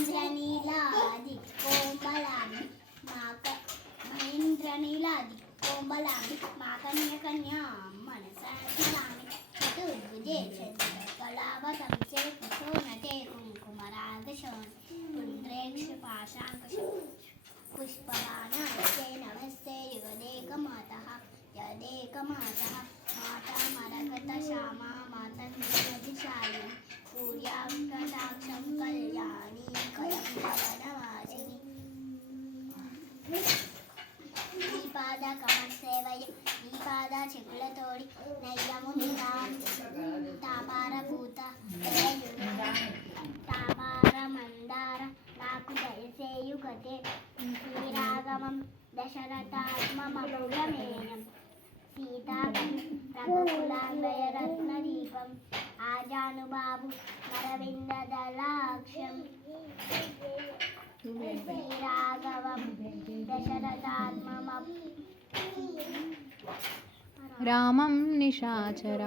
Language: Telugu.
మహేంద్రనీలాదికోంబలామి మహేంద్రనీలాదికోంబలామి మాకన్యకన్యాం మనసాచిలామి చతుర్భుజే చంద్రకళావతంసే కుశోనతే కుంకుమరాగశోణి పుండ్రేక్షపాశాంకుశ పుష్పబాణాస్తే నమస్తే యుగదేకమాతః యదేకమాతః మాతా మరకత శ్యామా మాతంగిమతిశాయిని సూర్యాకటాక్షం కళ్యాణి కయంబవనవాసిని నీపాద కమసేవయ నీపాద చెకులతోడి నైలము తాపారభూత తాపార మందార నాకు దయసేయుగతే శ్రీరాగమం దశరథాత్మమౌగమేయం సీతాకం రఘుకులాంబయ రత్నదీపం ఆజానుబాబు నరవిందదలాక్షం శ్రీరాఘవం దశరథాత్మమం రామం నిశాచర